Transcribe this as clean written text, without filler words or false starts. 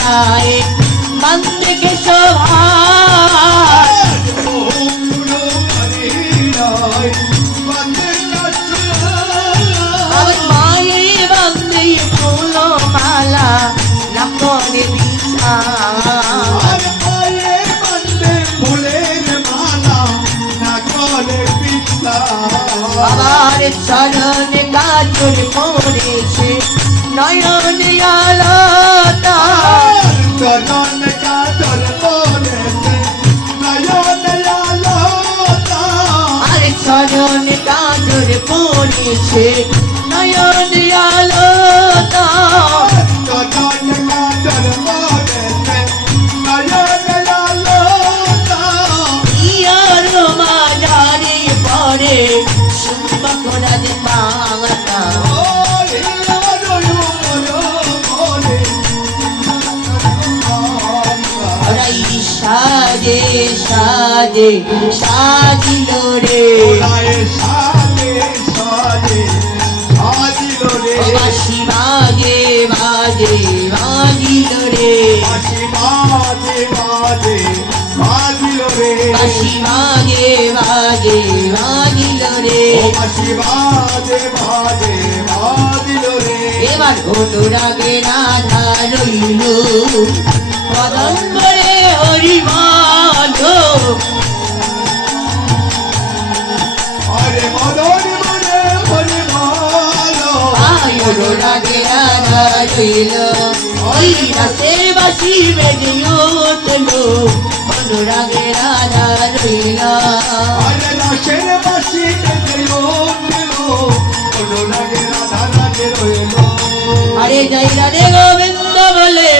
मालाए बंद के शोभा माये बंदी फूलो माला नकोने दीक्षा আমার চরণ কাজল পড়েছে নয়ন আলোতা চরণ কাজল পড়েছে নয়ন আলোতা আর চরণ কাজল পড়েছে নয়ন আলোতা চরণ কাজল পড়েছে নয়ন আলোতা ইয়ার মাঝারে পড়ে সুম্বকরাজ পাওয়াটা সাজে সাজে সাজিল রে সাজে সাজে সাজিল রে বাঁশি বাজে বাজে বাজিল রে বাঁশি বাজে বাজে বাজিল রে বাঁশি বাজে বাজে বাজিল রে বাঁশি বাজে বাজে বাজিল রে এবার অনুরাগে রাধা রইল কদম্বরে হরিমাধব আরে মদন মনে হরি ভালো অনুরাগে রাধা রইল ওই রাসের বাসি বেজে উঠল অনুরাগে রাধা রইল আরে রাসের বাসি বেজে উঠল অনুরাগে রাধা রাজে রইল আরে জয় রাধে গোবিন্দ বলে